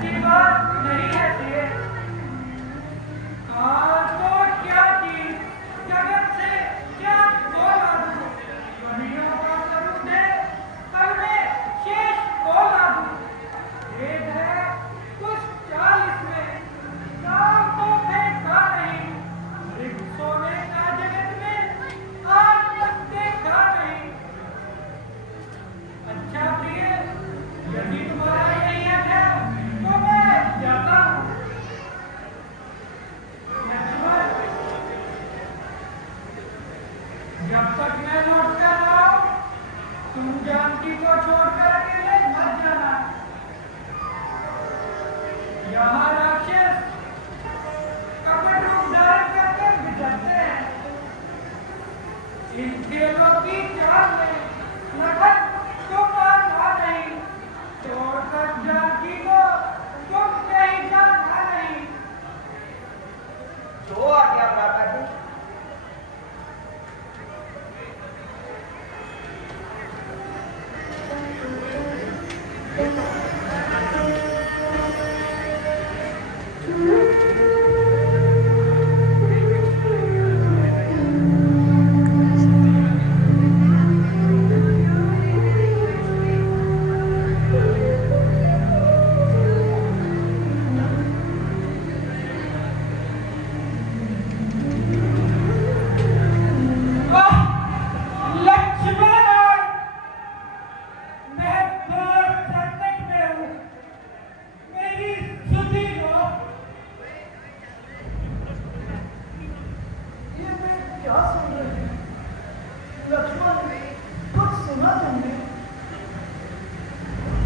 ऐसी बात नहीं है सेठ। तो क्या चीज जगत से क्या बोला दूं, ध्वनियों का स्वरूप दे कल में शेष बोला दूं। भेद है कुछ चाल इसमें, नाम तो फेंका नहीं, मृग सोने का जगत में आज तक देखा नहीं। अच्छा प्रिय, यदि तुम्हारा यही हक है तो मैं जाता हूँ। जब तक मैं लौट कर आऊं, तुम जानकी को छोड़कर अकेले मत जाना। यहाँ राक्षस कपट रूप धारण कर विचरते हैं। इन खेलों की चाल में लगन तो मानना नहीं, छोड़कर जानकी को तुम कहीं जाना नहीं। जो आ गया माता जी।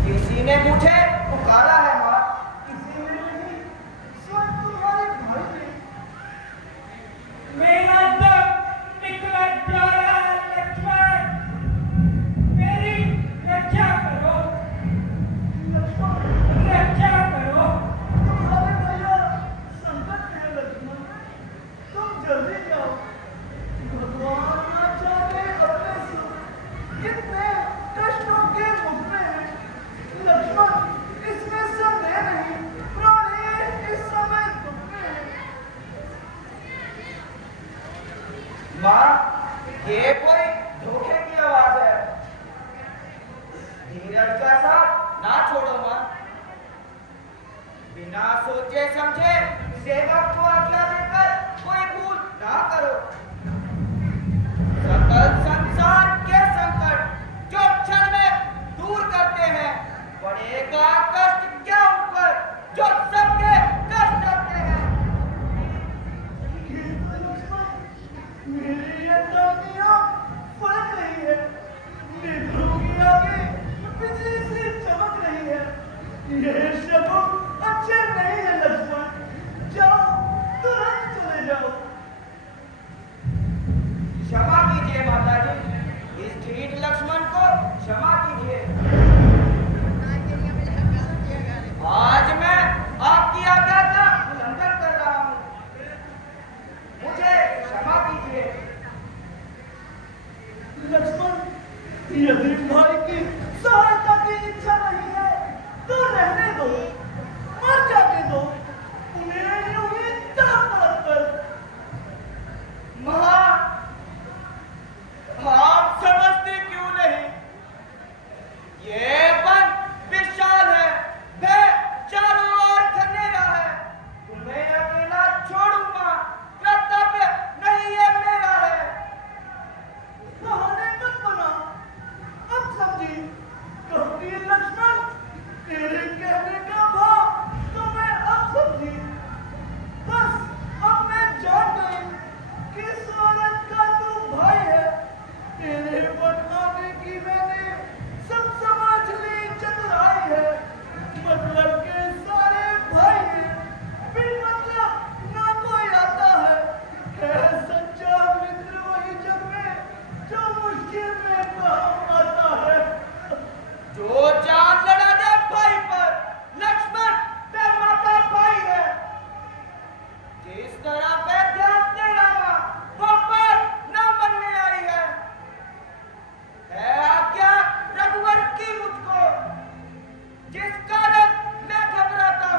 किसी ने मुझे पुकारा है मां। किसी ने नहीं, स्वयं तुम्हारे भाई ने। मेरा दम निकला जा रहा है लक्ष्मण, मेरी रक्षा करो, लक्ष्मण, रक्षा करो। तुम्हारे भैया संकट में है लक्ष्मण, तुम जल्दी जाओ। भगवान न चाहे अपने सुख इतने कष्टों के मुख में है। लक्ष्मण, इसमें संदेह नहीं, प्राणी इस समय दुख में है। मां, ये कोई धोखे की आवाज है। धीरज का साथ ना छोड़ो मां। बिना सोचे समझे सेवक को आज्ञा देकर कोई भूल ना करो। सकल संसार के संकट जो क्षण में दूर करते हैं, पड़ेगा कष्ट क्या उन पर जो सबके कष्ट करते हैं। मेरी ये टांगियां फड़क रही है, नेत्रों की आगे बिजली सी चमक रही है। ये शगुन अच्छे नहीं है लक्ष्मण, जाओ तुरंत चले जाओ। क्षमा कीजिए माता जी, इस ढीठ लक्ष्मण को क्षमा कीजिए। आज मैं आपकी आज्ञा का उल्लंघन कर रहा हूं, मुझे क्षमा कीजिए। लक्ष्मण, यदि भाई की सहायता की इच्छा नहीं है तो रहने दो, मर जाने दो उन्हें यूं ही तड़प कर। मां, आप समझते क्यों नहीं? ये वन विशाल है, वह चारों ओर घनेरा है। तुम्हें अकेला छोड़ूंगा, कर्तव्य नहीं ये मेरा है। बहाने मत बना, अब समझी कहती लक्ष्मण, तेरे कहने का भाव तो मैं अब समझी। बस अब मैं जान गई कि औरत का तू भाई है। तेरे बनाने की मैंने सब समझ ली चतुराई है। मतलब के सारे भाई हैं, बिन मतलब ना कोई आता है सच्चा मित्र वही जग में जो मुश्किल में काम आता है। जो जान लड़ा दे भाई पर, लक्ष्मण वह माता भाई है। जिस तरह वह ध्यान दे रहा वो पर न बनने आई है आज्ञा रघुवर की मुझको, जिस कारण मैं घबराता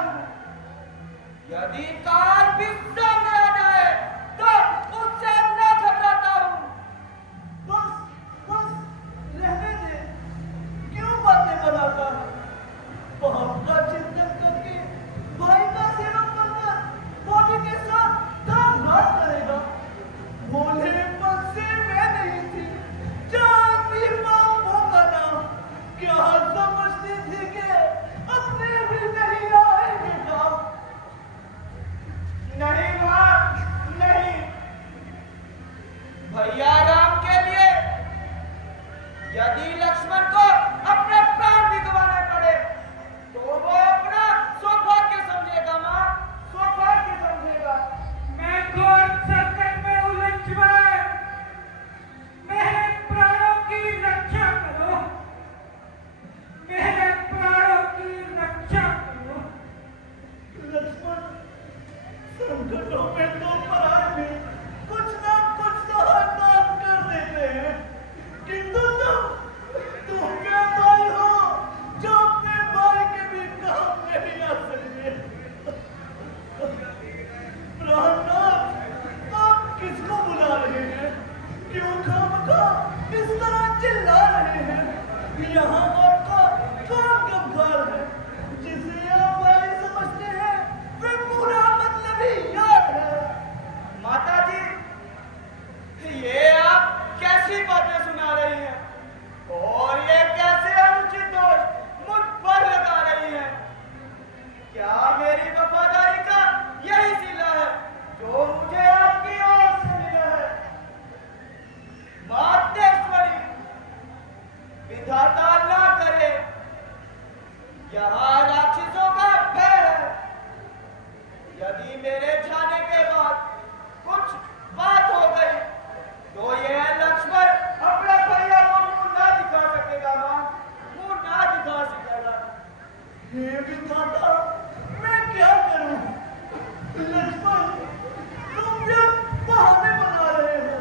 यहाँ राक्षसों का भय है। यदि मेरे जाने के बाद कुछ बात हो गई तो यह लक्ष्मण अपने भैया को मुंह ना दिखा सकेगा। मां मुंह ना दिखा सकेगा। हे विधाता, मैं क्या करूं? लक्ष्मण, तुम जो बहाने बना रहे हो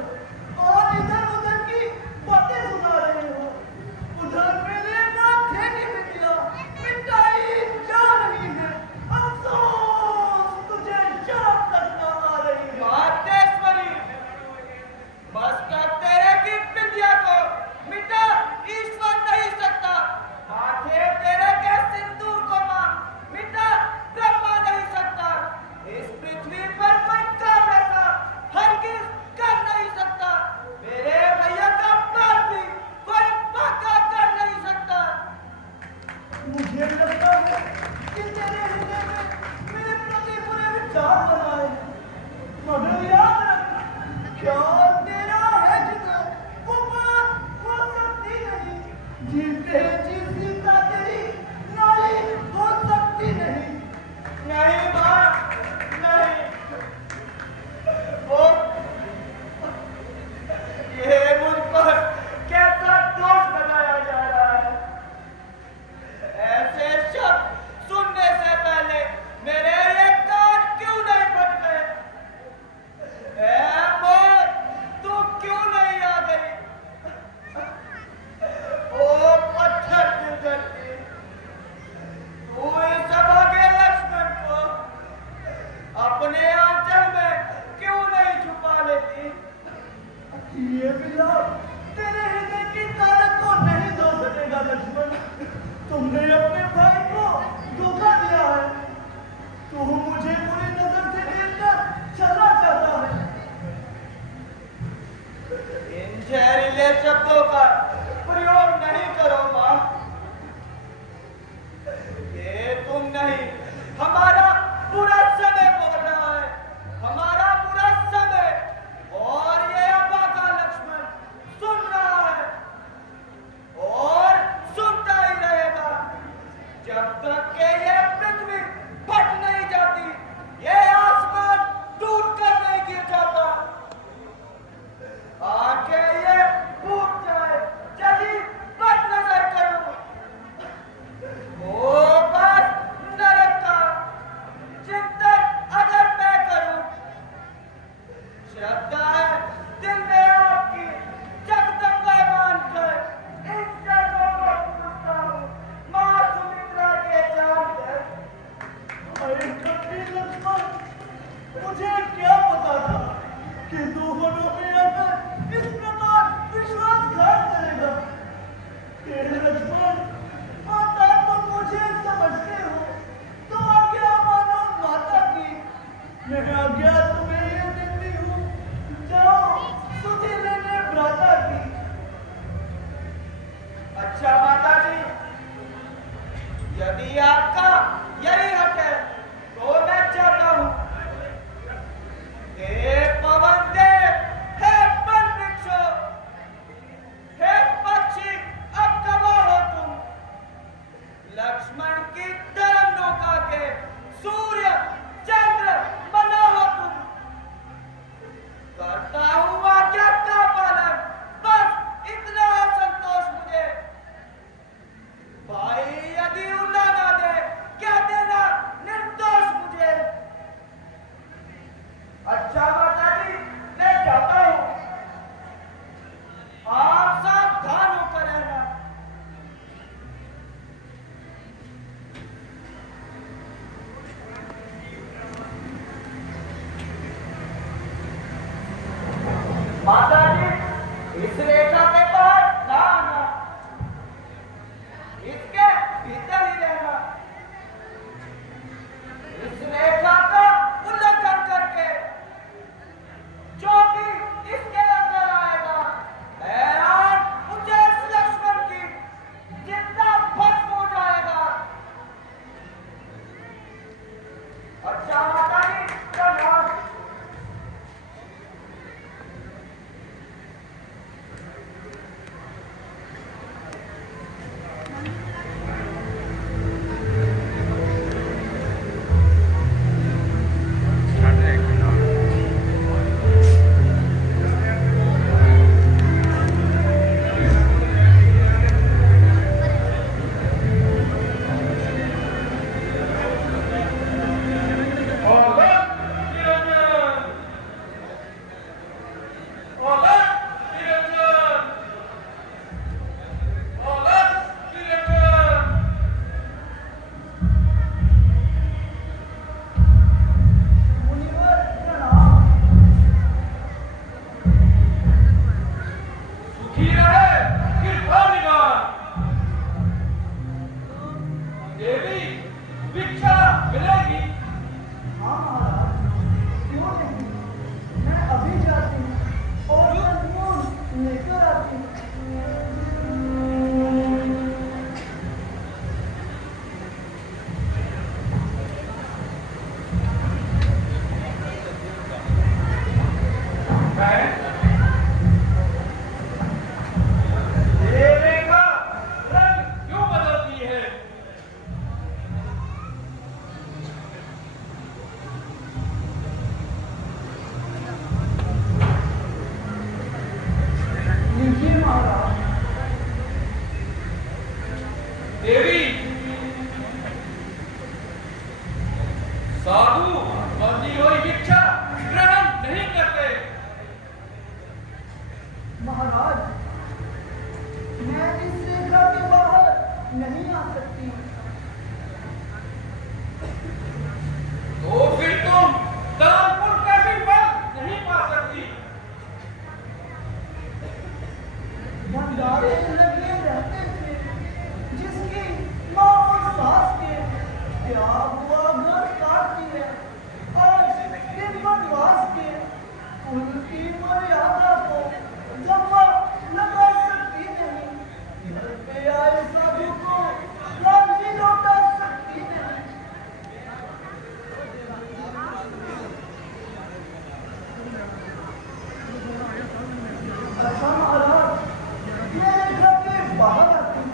और इधर उधर की बातें सुना रहे हो। उधर मेरे नाथे की बिटिया मिटाई जा रही है। अफसोस, तुझे शर्म तक न आ रही है। मातेश्वरी, मस्तक तेरे की विद्या को मिटा ईश्वर नहीं सकता। माथे तेरे के सिंदूर को मां मिटा ब्रह्मा नहीं सकता। इस पृथ्वी पर कोई काम ऐसा हरगिज कर नहीं सकता। मेरे भैया का प्राण भी कोई पाका कर नहीं सकता। मुझे लगता है कि तेरे हृदय में मेरे प्रति बुरे विचार बनाए हैं। मगर याद रख, ख्याल तेरा है जितना वो बात हो सकती नहीं। जीते जी सीता तेरी नारी हो सकती नहीं। नहीं मां, नहीं। वो ये मुझ पर कैसा दोष लगाया जा रहा है। ऐसे शब्द सुनने से पहले मेरे ये कान क्यों नहीं फट गए? ऐ मौत, तू क्यों नहीं आ गई? ओ पत्थर की धरती, तू इस अभागे लक्ष्मण को अपने आंचल में क्यों नहीं छुपा लेती? ये विलाप तेरे हृदय की ताकत को नहीं धो सकेगा लक्ष्मण। तुमने अपने भाई को धोखा दिया है। तू मुझे बुरी नजर से देखकर चला जाता है। इन जहरीले शब्दों का प्रयोग नहीं करो मां। ये तुम नहीं, हमारा बुरा समय बोल रहा है। हमारा बुरा समय। और ये अभागा लक्ष्मण सुन रहा है और सुनता ही रहेगा जब तक कि ये पृथ्वी फट नहीं जाती, ये आसमान टूट कर नहीं गिर जाता। आके ये फूट जाए, चली बद नजर करूं। ओ बस नरक का चिंतन अगर मैं करूं, श्रद्धा है दिल में आपकी जगदम्बा मानकर इन चरणों को पूजता हूं, मां सुमित्रा के जानकर। अरे कभी लक्ष्मण, मुझे क्या पता था कि तू मनों में आकर इस प्रकार विश्वासघात करेगा। हे लक्ष्मण, माता तुम मुझे समझते हो तो आज्ञा मानो माता की। मैं आज्ञा तुम्हें ये देती हूँ, जाओ सुधि लेने भ्राता की। अच्छा माता जी, यदि आपका यही हक है तो मैं चाहता हूं। हे पवन देव, हे वन वृक्षों, हे पक्षी, अब गवाह हो तुम। लक्ष्मण की धर्म नौका के सूर्य चंद्र बना हो तुम। करता हूं आज्ञा का पालन, बस इतना संतोष मुझे। भाई यदि उल्ला ना दे, क्या देना निर्दोष मुझे। अच्छा माता जी, मैं चाहता हूं आप सावधान होकर रहना। माता जी, इस रेखा के बाहर ना आना, इसके भीतर ही रहना। इस रेखा का उल्लंघन करके जो भी इसके अंदर आएगा, हैरान मुझे इस लक्ष्मण की जिंदा भस्म हो जाएगा। अच्छा माता जी, प्रणाम। साधु मर्जी हुई भिक्षा ग्रहण नहीं करते। महाराज, मैं इस रेखा के बाहर नहीं आ सकती। तो फिर तुम दान पुण्य का भी फल नहीं पा सकती। भंडारे लगे रहते थे, जिसकी माँ और सास के त्याग हुआ घर काटती है। आज दिन वनवास के उनकी मर्यादा को जमा लगा सकती नहीं। घर पे आए साधु को राजी लौटा सकती नहीं। अच्छा महाराज, मेरे घर के बाहर आती हूँ।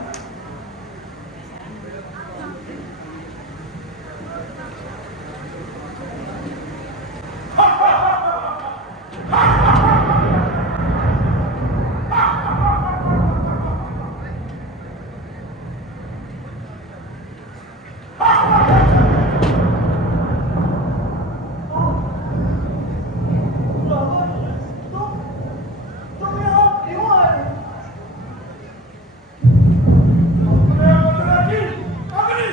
तुम यहाँ क्यों आए? अपने बदला की अग्नि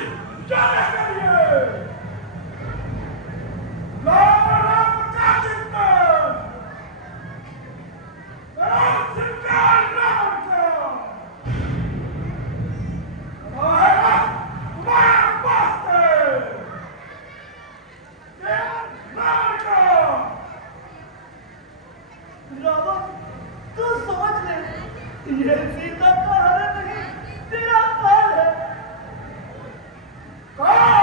जाने के लिए। राम राम का चिंतन, राम सिंगार राम का। हमारा हमारा वास्ते राम का। रावण, तू समझ ले, ये सीता का हरण नहीं, तेरा काल है। कौन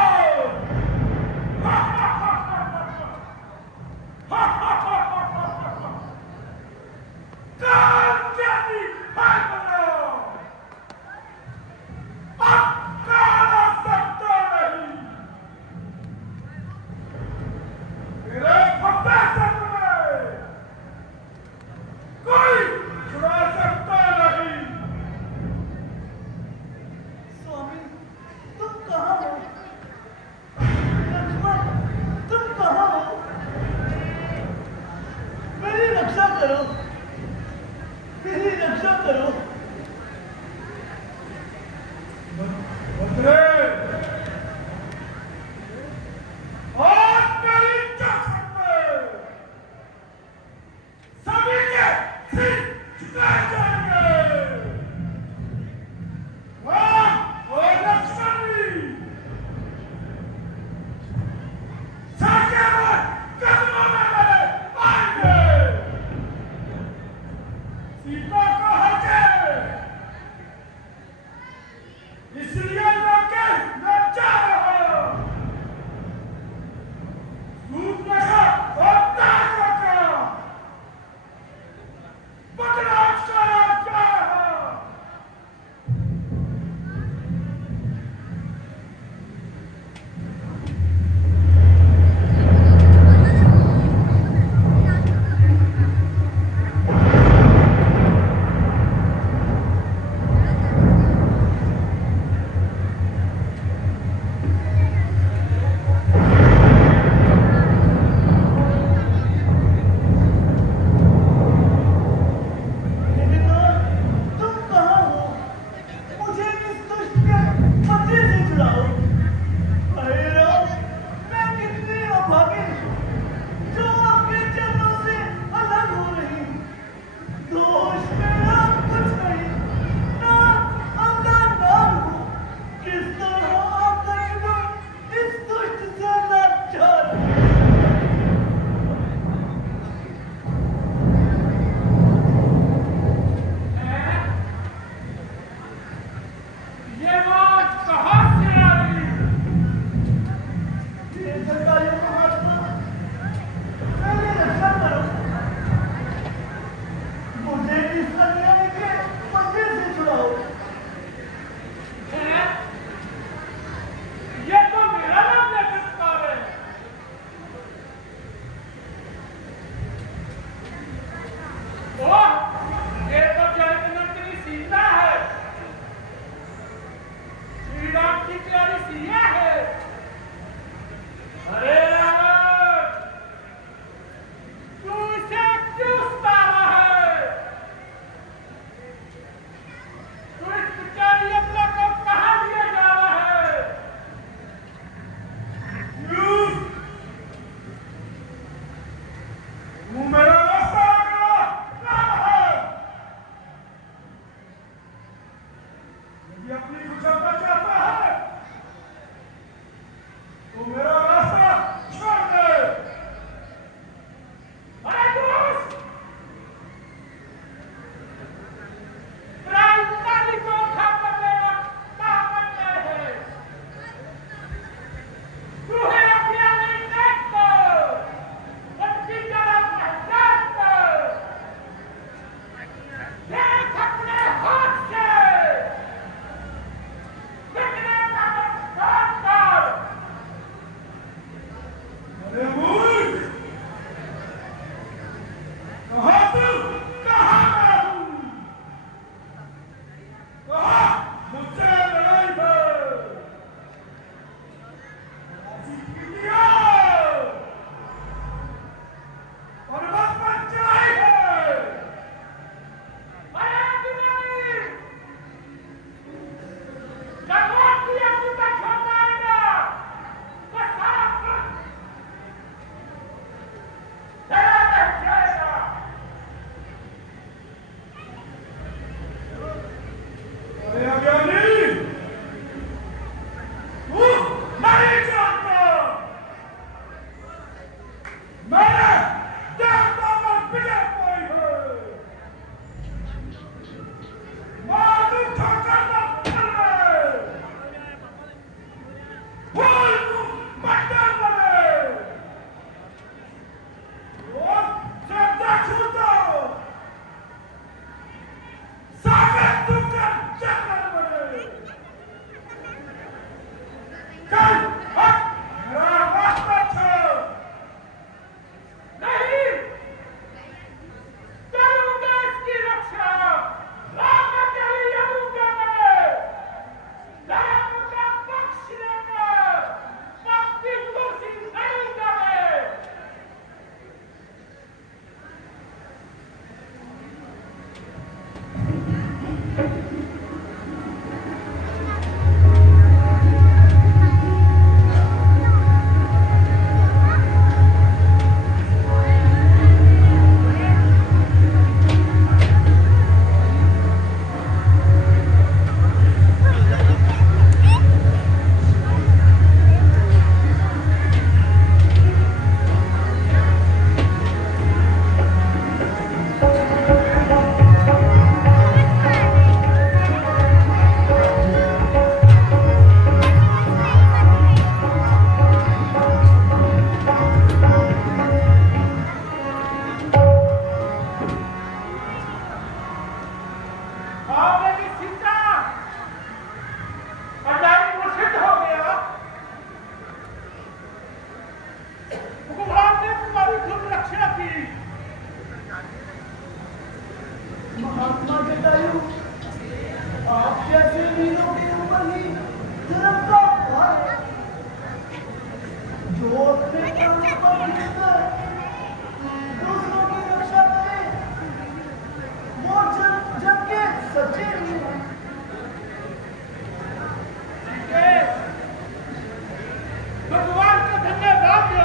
भगवान का धन्यवाद दो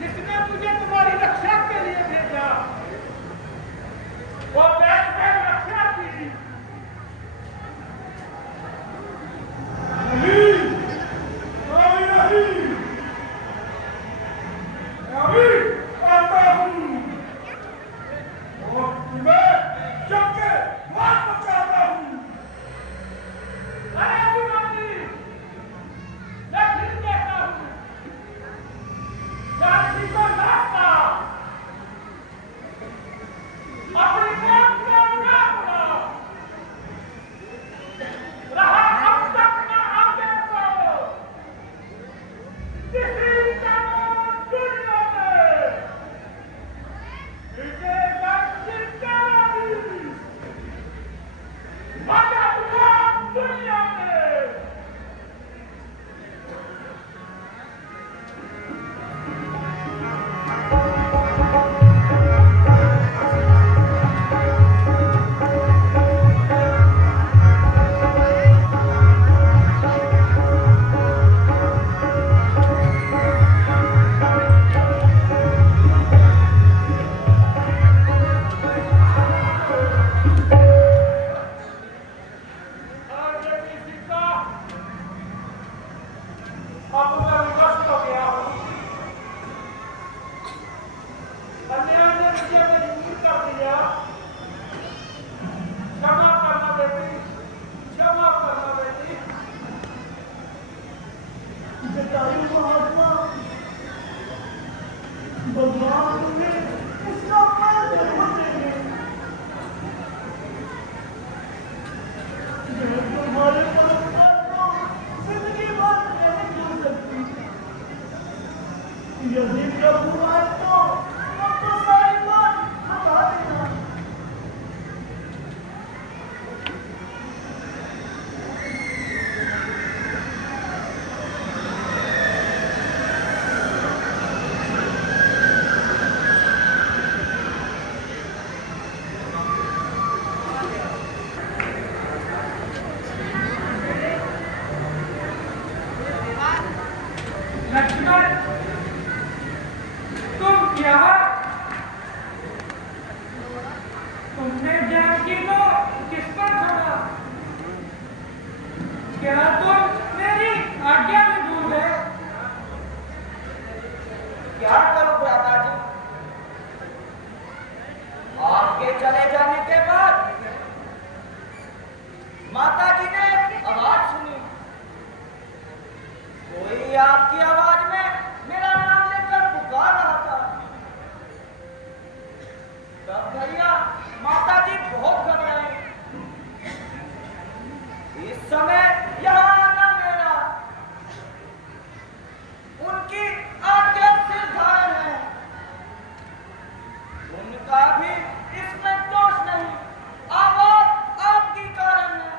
जिसने मुझे तुम्हारी रक्षा के लिए भेजा। वो मैं रक्षा की नहीं अभी आता हूँ और तुम्हें सबके मार पहुंचाता हूँ। अरे अभिमानी, मैं फिर कहता हूँ, जाति को रास्ता अपनी प्रेम को ना बनाओ, रहा अब तक न आगे को किसी का दुनिया में इसे चिंता नहीं मदद दुनिया में। भगवान तुम्हें इसका फल जरूर देंगे। मैं तुम्हारे परस्पर को जिंदगी भर नहीं भूल सकती। यदि प्रभु आए तो अब तो सारी बात बता देना। लक्ष्मण, तुम यहाँ? तुमने जानकी को किस पर छोड़ा? क्या तुम मेरी आज्ञा में भूल गए? क्या करूं भ्राता जी? आपके चले जाने के बाद माता जी ने आवाज सुनी। कोई आपकी आवाज में मेरा नाम लेकर पुकार रहा था। तब भैया माता जी बहुत घबराई। इस समय यहाँ आना मेरा उनकी आज्ञा से धारण है। उनका भी इसमें दोष नहीं। आवाज आपकी कारण है।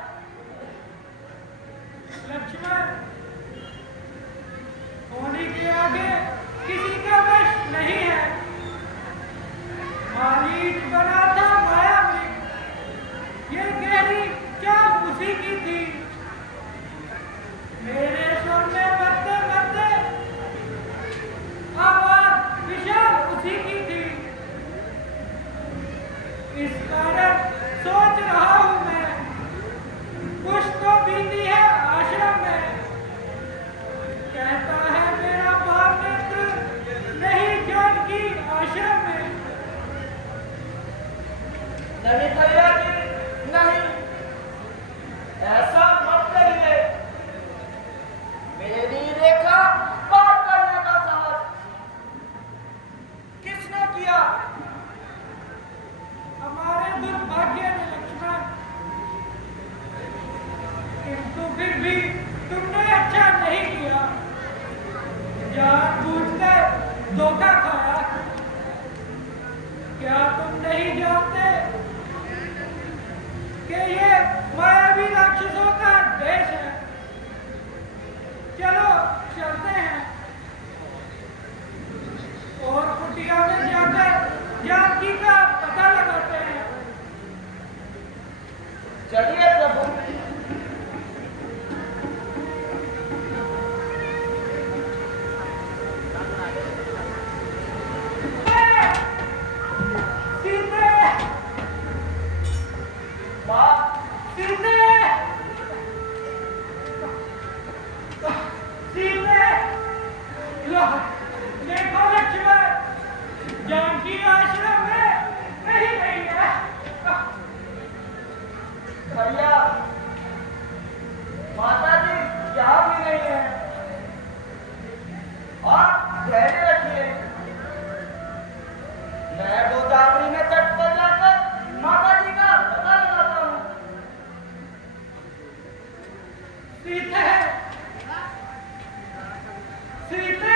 लक्ष्मण, होने के आगे किसी का वश नहीं है। मारीच बना था माया में, ये गहरी चाल उसी की थी। मेरे सुर में मरते मरते आवाज विशाल उसी की थी। इस कारण सोच रहा हूं मैं, कुछ तो बीती है आश्रम में। कहता है मेरा बाप नेत्र नहीं जानकी आश्रम में। नहीं भैया जी, नहीं, ऐसा मत कहिए। मेरी रेखा पार करने का साहस किसने किया? हमारे दुर्भाग्य ने लक्ष्मण। किंतु फिर भी तुमने अच्छा नहीं किया। जानबूझकर धोखा खाया। क्या तुम नहीं जानते कि ये मायावी राक्षसों का देश है? चलो चलते हैं और कुटिया में जाकर जानकी का पता लगाते हैं। चलिए प्रभु। देखो लक्ष्मण, जानकी आश्रम में नहीं गई है। भैया, माता जी यहाँ भी नहीं है। आप धैर्य रखिए, मैं गोदावरी में तट पर जाकर माता जी का पता लगाता हूँ। सीते, सीते,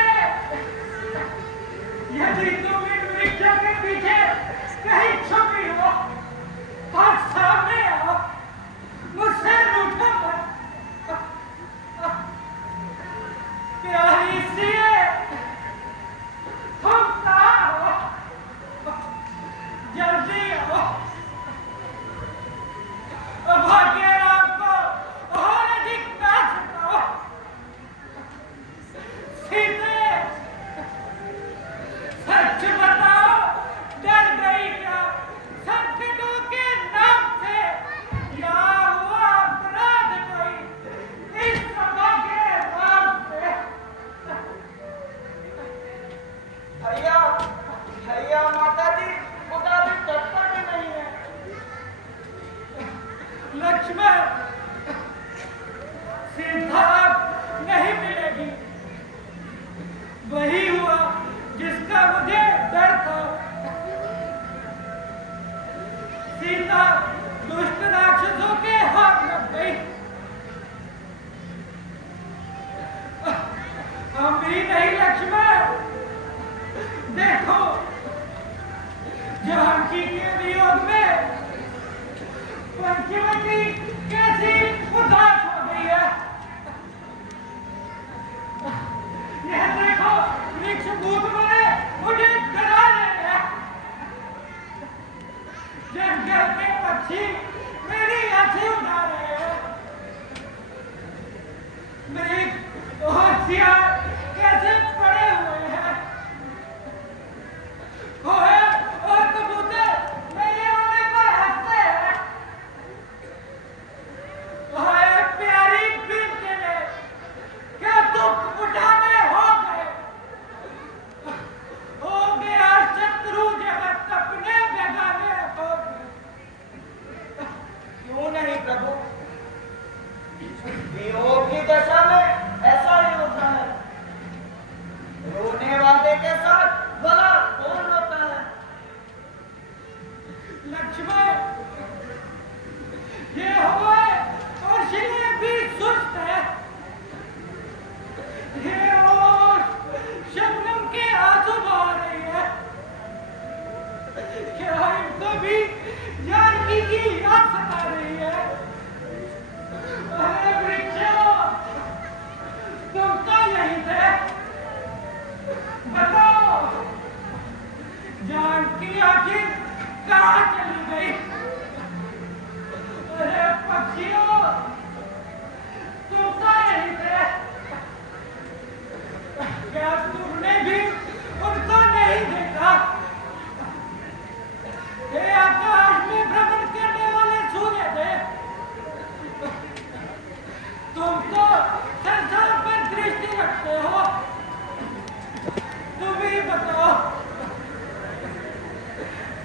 यदि तुम इन वृक्षों के पीछे कहीं छुपी हो तो सामने आओ, मुझसे रूठो मत। प्यारी सिए, तुम कहाँ हो? जल्दी आओ। भाग्य राम को और अधिक ना सताओ। सीते, सच बताओ, डर गई क्या संकटों के नाम से, या हुआ अपराध कोई इस सभा के नाम से? भैया, भैया माता जी गोदावरी तट पर भी नहीं है। लक्ष्मण, सीता अब नहीं मिलेगी। वही हुआ जिसका मुझे डर था। सीता दुष्ट राक्षसों के हाथ लग गई। हम भी नहीं लक्ष्मण, देखो जानकी के वियोग में पंचवटी कैसी उदास हो गई है। यह देखो, वृक्ष भूत वाले मुझे डरा रहे हैं। जंगल के पक्षी मेरी हंसी उड़ा रहे हैं। मृग और सियार कैसे पड़े हुए हैं। कोयल और कबूतर मेरे होने पर हंसते हैं। हाय प्यारी बिंदने, क्या दुख उठाने हो गए? हो गया शत्रु जगत अपने बेगाने हो गए। क्यों नहीं प्रभु, वियोग की दशा में ऐसा ही होता है। रोने वाले के साथ भला कौन होता है? लक्ष्मण, ये हुए और शिले भी सुस्त है। ये और शबनम के आंसू बहा रही है। क्या इनको भी जानकी की याद सता रही है? अरे वृक्षों, तुम तो यहीं थे। बताओ, जानकी आखिर कहाँ चली गई? अरे पक्षियों, तुम तो यहीं थे। क्या तुमने भी उनको नहीं देखा? ये आकाश में भ्रमण करने वाले सूर्य थे। तुम तो संसार पर दृष्टि रखते हो। तुम ही बताओ,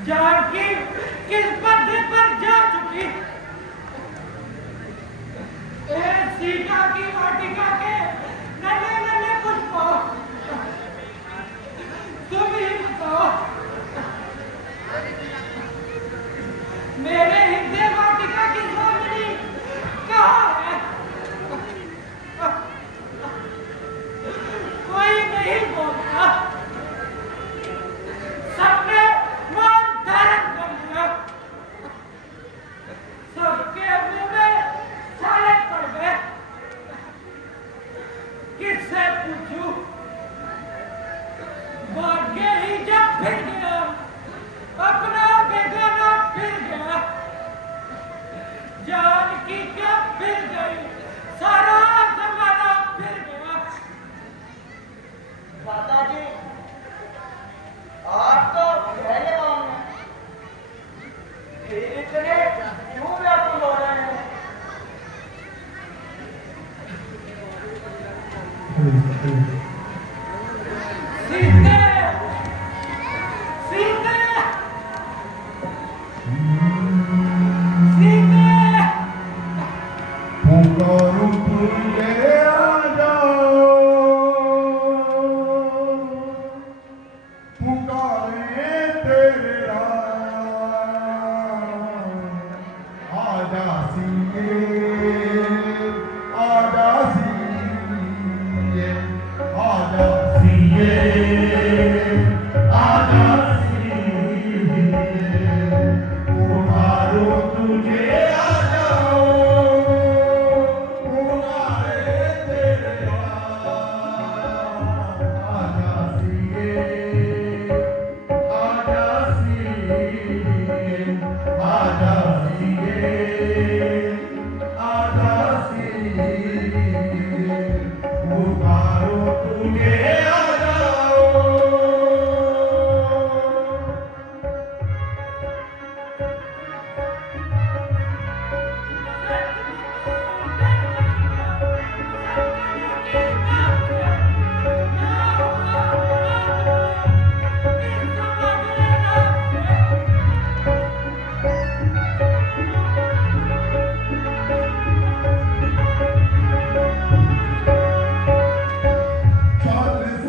जानकी किस पद पर जा चुकी? सीता की वाटिका के नन्हे नन्हे पुष्पों, तुम ही बताओ। मेरे हृदय वाटिका की स्वामिनी कहाँ है? कोई नहीं बोलता। सबने मौन धारण कर लिया। सबके मुंह में छाले पड़ गए। किससे पूछूं? भाग्य ही जब फिर गया, अपना बेगाना फिर गया। जानकी क्या फिर गई, सारा जमाना फिर गया। माता जी, आप तो धैर्यवान हैं, फिर इतने क्यों व्याकुल हो रहे हैं? पुकारो तूने आ जाओ। चल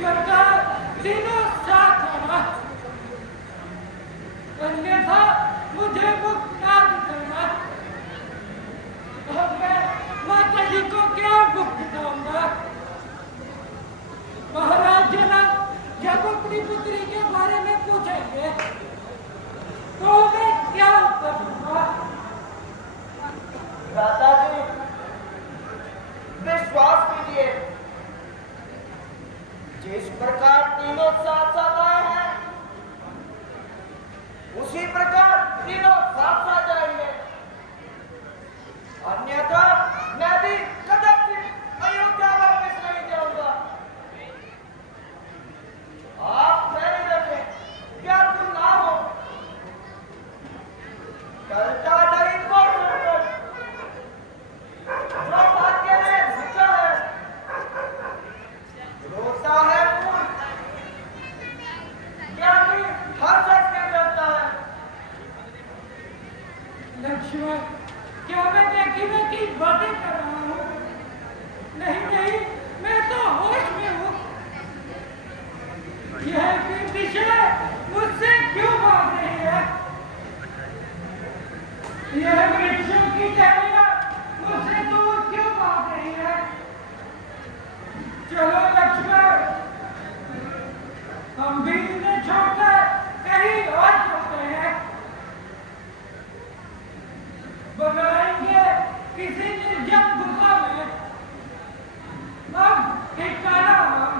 प्रकार तीनों साथ आना, अन्यथा मुझे मुक्त ना दिखाना। अब मैं माता जी को क्या मुक्त दिखाऊंगा? महाराज जनक जब अपनी पुत्री के बारे में पूछेंगे तो मैं क्या उत्तर दूंगा? दादाजी, विश्वास कीजिए, जिस प्रकार तीनों साथ साथ आए हैं उसी प्रकार तीनों साथ साथ जाएंगे, अन्यथा मैं भी कदाचित अयोध्या वापस नहीं जाऊंगा। आप मेरे रखें, क्या तुम ना हो? चलता नहीं को जो भाग्य में झुका है, रोता है फूल, ज्ञानी हंस हंस के चलता है। लक्ष्मण, क्या मैं देखने की बातें कर रहा हूँ? नहीं नहीं, मैं तो होश में हूँ। यह फिर दिशा मुझसे क्यों भाग रही है? यह वृक्षों की टहनियाँ मुझसे दूर क्यों भाग रही है? चलो लक्ष्मण, हम भी इन्हें छोड़कर कहीं और चलते हैं। बनाएंगे किसी निर्जन गुफा में अब ठिकाना हम,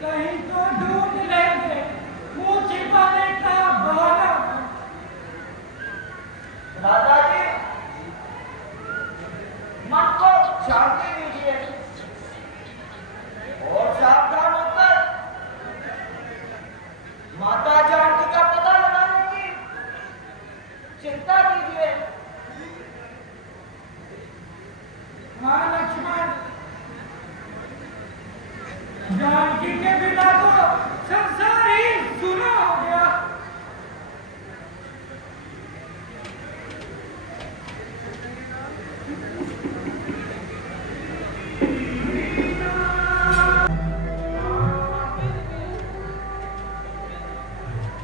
कहीं तो ढूंढ लेंगे मुंह छिपाने का बहाना। दादाजी, मन को शांति दीजिए और सावधान होकर माता जानकी का पता लगाने की चिंता कीजिए। हाँ लक्ष्मण, जानकी के बिना तो संसार ही सुना हो गया।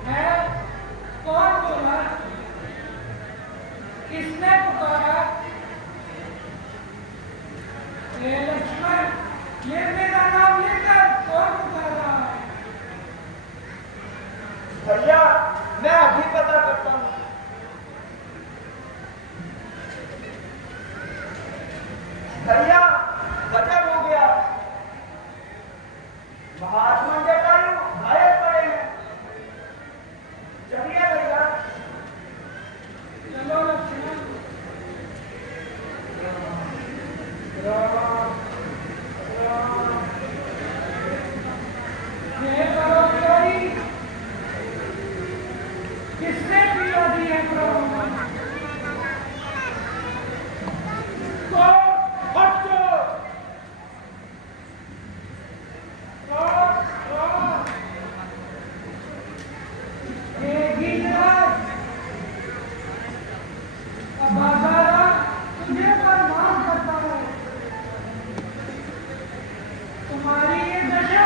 है कौन बोला? किसने पुकारा? हे लक्ष्मण, ये मेरा नाम लेकर कौन पुकार रहा है? भैया, मैं अभी पता करता हूँ। भैया, गजब हो गया, महात्मा जटायु घायल पड़े हैं। चलिए भैया। चलो लक्ष्मण। हे परोपकारी, किसने पीला दी है प्रभु? तुम्हारी ये दशा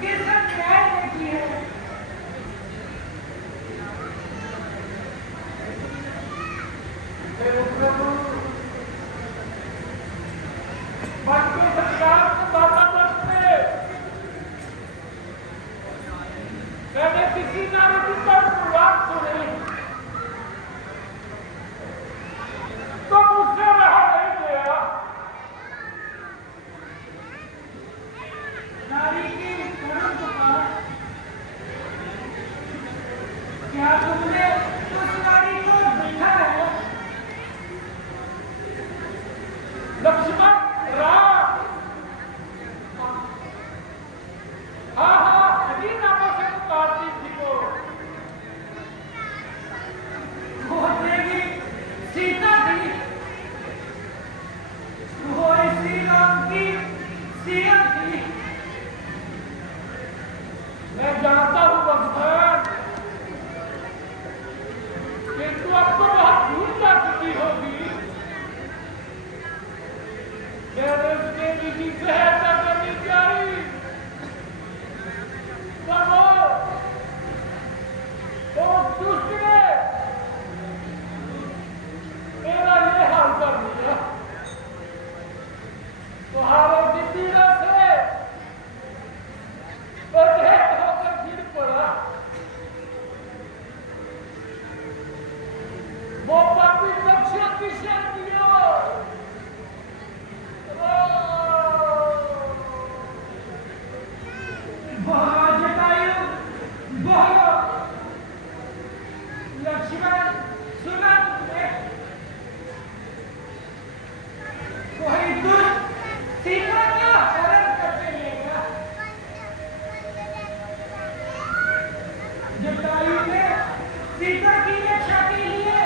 किस अन्याय ने की है? मैंने किसी नारी की तरफ बात सुनी तो मुझसे रहा नहीं गया। नारी की करुण पुकार, क्या तुमने उस नारी को देखा है? लक्ष्मण, राम, हाँ, इन्हीं नामों से पुकारती थी वो देवी सीता थी, वो श्री राम की सिया थी। मैं जानता हूँ लक्ष्मण, बोलो जटायु, बोलो। लक्ष्मण सुना तुमने? कोई दुष्ट सीता का हरण करने लेगा। जटायु ने सीता की रक्षा के लिए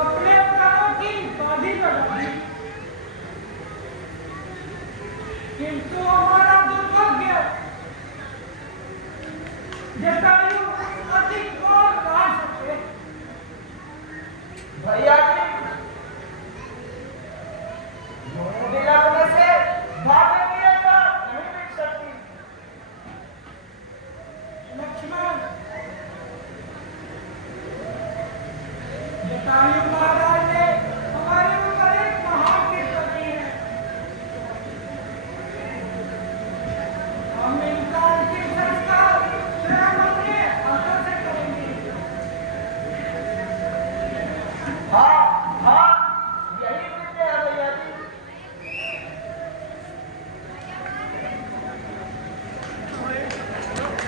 अपने प्राणों की बाजी लगा दी, किंतु हमारा दुर्भाग्य जटायु अधिक और खा सके। भैया जी, मुंह दिलाने से भागने की बात नहीं मिल सकती। लक्ष्मण, जटायु मार